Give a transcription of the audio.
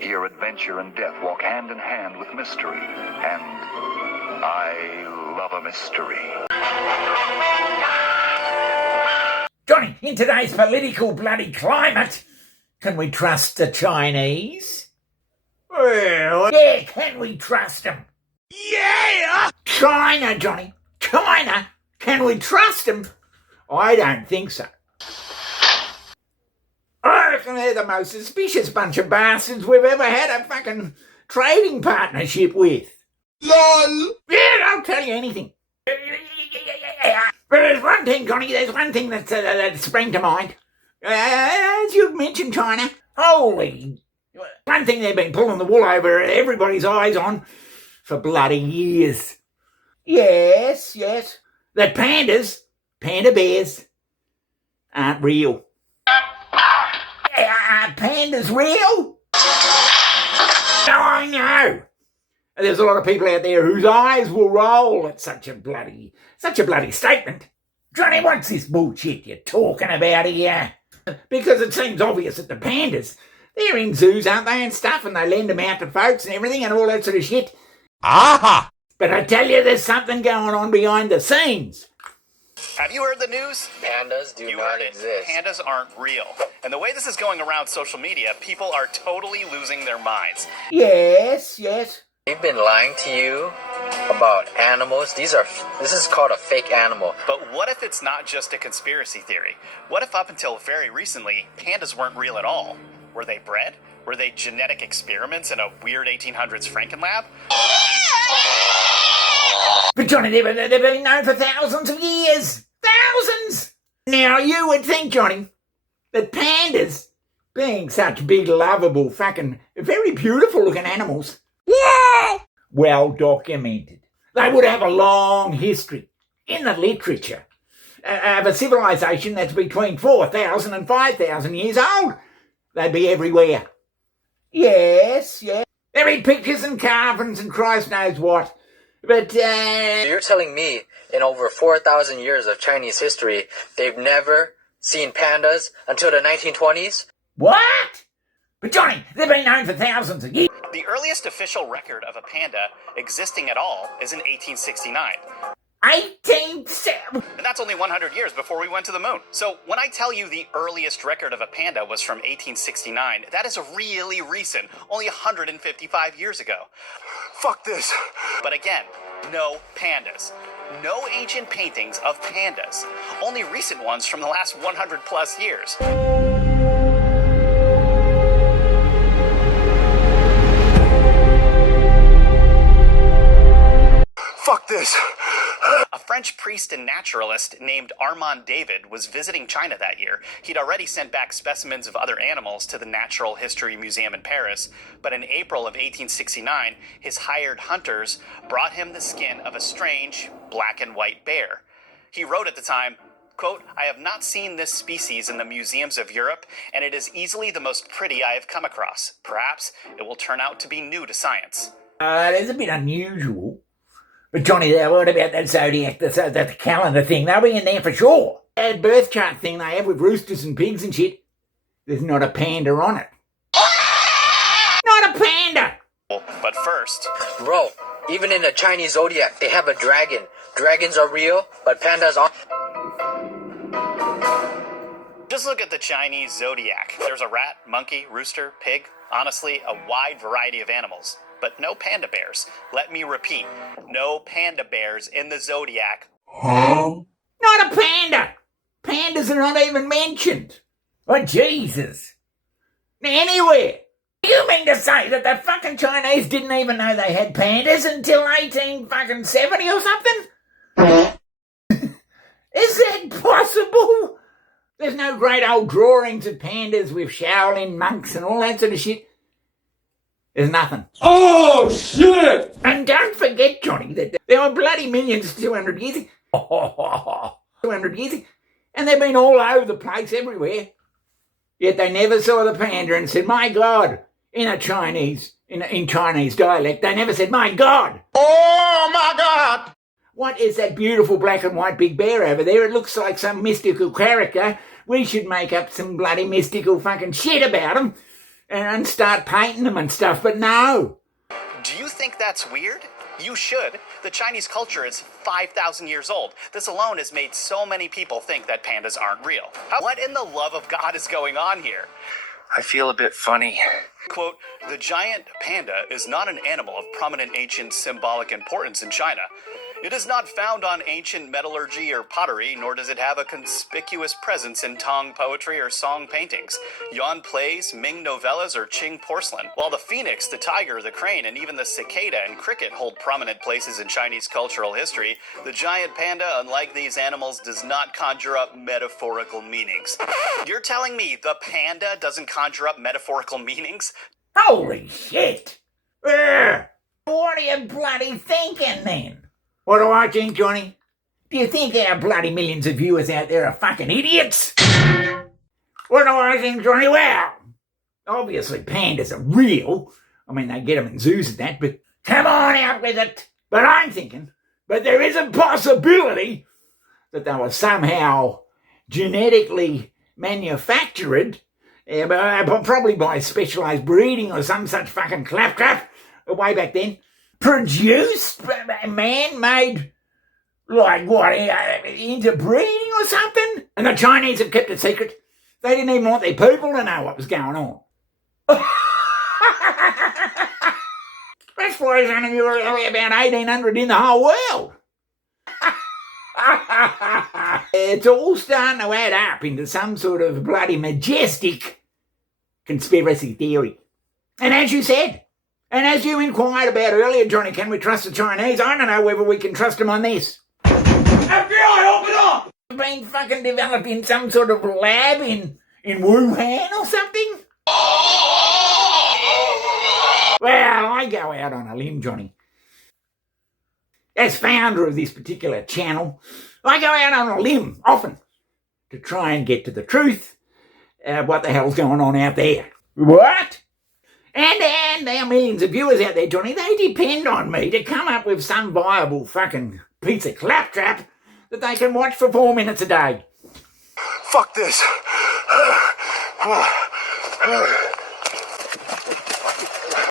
Here, adventure and death walk hand in hand with mystery. And I love a mystery. Johnny, in today's political bloody climate, can we trust the Chinese? Well, yeah, can we trust them? Yeah! China, Johnny. China? Can we trust them? I don't think so. I reckon they're the most suspicious bunch of bastards we've ever had a fucking trading partnership with. LOL! Yeah, I'll tell you anything. But there's one thing, Johnny, there's one thing that sprang to mind. As you mentioned China, holy... One thing they've been pulling the wool over everybody's eyes on for bloody years. Yes. The pandas, panda bears, aren't real. Are pandas real? I know. There's a lot of people out there whose eyes will roll at such a bloody statement. Johnny, what's this bullshit you're talking about here? Because it seems obvious that the pandas, they're in zoos, aren't they, and stuff, and they lend them out to folks and everything and all that sort of shit. Aha! But I tell you, there's something going on behind the scenes. Have you heard the news? Pandas do not exist. Pandas aren't real. And the way this is going around social media, people are totally losing their minds. Yes. They've been lying to you about animals. This is called a fake animal. But what if it's not just a conspiracy theory? What if up until very recently, pandas weren't real at all? Were they bred? Were they genetic experiments in a weird 1800s Frankenlab? But Johnny, they've been known for thousands of years. Thousands! Now, you would think, Johnny, that pandas, being such big, lovable, fucking, very beautiful-looking animals, well documented, they would have a long history in the literature of a civilization that's between 4,000 and 5,000 years old. They'd be everywhere. Yes. There'd be pictures and carvings and Christ knows what. But, So you're telling me, in over 4,000 years of Chinese history, they've never seen pandas until the 1920s? What? But Johnny, they've been known for thousands of years. The earliest official record of a panda existing at all is in 1869. 1870. And that's only 100 years before we went to the moon. So when I tell you the earliest record of a panda was from 1869, that is really recent, only 155 years ago. Fuck this. But again, no pandas. No ancient paintings of pandas. Only recent ones from the last 100 plus years. Fuck this. A French priest and naturalist named Armand David was visiting China that year. He'd already sent back specimens of other animals to the Natural History Museum in Paris, but in April of 1869, his hired hunters brought him the skin of a strange black and white bear. He wrote at the time, quote, "I have not seen this species in the museums of Europe, and it is easily the most pretty I have come across. Perhaps it will turn out to be new to science." That's a bit unusual. But Johnny, what about that zodiac, the calendar thing? They'll be in there for sure. That birth chart thing they have with roosters and pigs and shit, there's not a panda on it. Not a panda! But first... Bro, even in the Chinese zodiac, they have a dragon. Dragons are real, but pandas aren't. Just look at the Chinese zodiac. There's a rat, monkey, rooster, pig, honestly, a wide variety of animals. But no panda bears. Let me repeat, no panda bears in the zodiac. Huh? Not a panda! Pandas are not even mentioned. Oh, Jesus. Anywhere. You mean to say that the fucking Chinese didn't even know they had pandas until 1870 or something? Is that possible? There's no great old drawings of pandas with Shaolin monks and all that sort of shit. There's nothing. Oh, shit! And don't forget, Johnny, that there were bloody millions 200 years ago. 200 years ago. And they've been all over the place, everywhere. Yet they never saw the panda and said, my God, in Chinese dialect. They never said, my God. Oh, my God. What is that beautiful black and white big bear over there? It looks like some mystical character. We should make up some bloody mystical fucking shit about him and start painting them and stuff, but no. Do you think that's weird? You should. The Chinese culture is 5,000 years old. This alone has made so many people think that pandas aren't real. What in the love of God is going on here? I feel a bit funny. Quote, the giant panda is not an animal of prominent ancient symbolic importance in China. It is not found on ancient metallurgy or pottery, nor does it have a conspicuous presence in Tang poetry or song paintings, Yuan plays, Ming novellas, or Qing porcelain. While the phoenix, the tiger, the crane, and even the cicada and cricket hold prominent places in Chinese cultural history, the giant panda, unlike these animals, does not conjure up metaphorical meanings. You're telling me the panda doesn't conjure up metaphorical meanings? Holy shit! Ugh. What are you bloody thinking then? What do I think, Johnny? Do you think our bloody millions of viewers out there are fucking idiots? What do I think, Johnny? Well, obviously pandas are real. I mean, they get them in zoos and that, but come on out with it. But I'm thinking, but there is a possibility that they were somehow genetically manufactured, probably by specialised breeding or some such fucking claptrap way back then. Produced, man-made, like what, into breeding or something? And the Chinese have kept it secret. They didn't even want their people to know what was going on. That's why there's only about 1,800 in the whole world. It's all starting to add up into some sort of bloody majestic conspiracy theory. And as you said, and as you inquired about earlier, Johnny, can we trust the Chinese? I don't know whether we can trust them on this. FBI, open up! Been fucking developed in some sort of lab in Wuhan or something? Well, I go out on a limb, Johnny. As founder of this particular channel, I go out on a limb often to try and get to the truth of what the hell's going on out there. What? And our millions of viewers out there, Johnny, they depend on me to come up with some viable fucking piece of claptrap that they can watch for 4 minutes a day. Fuck this.